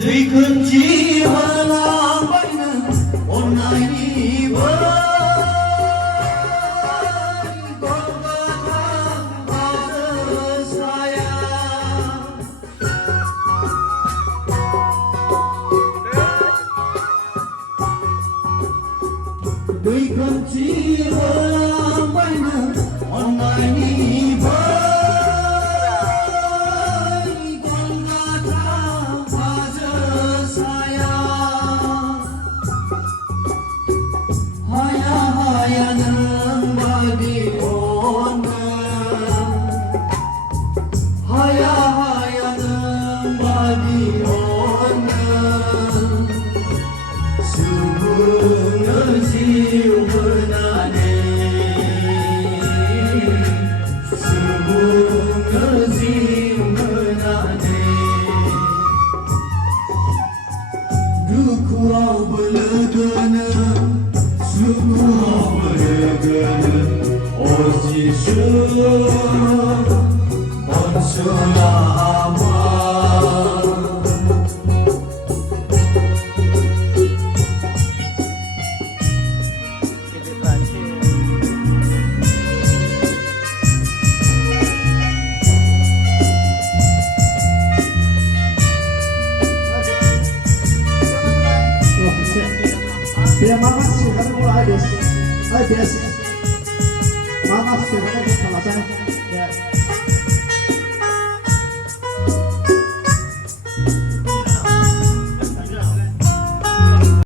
Đời cơn chi hoa la bay nè ôn lại đi với con ta thang bao giờ saya đời cơn chi hoa la bay nè ôn lại đi với Biar mama sih kan mulai habis. Biasa. Mama sudah kan sama saya. Ya.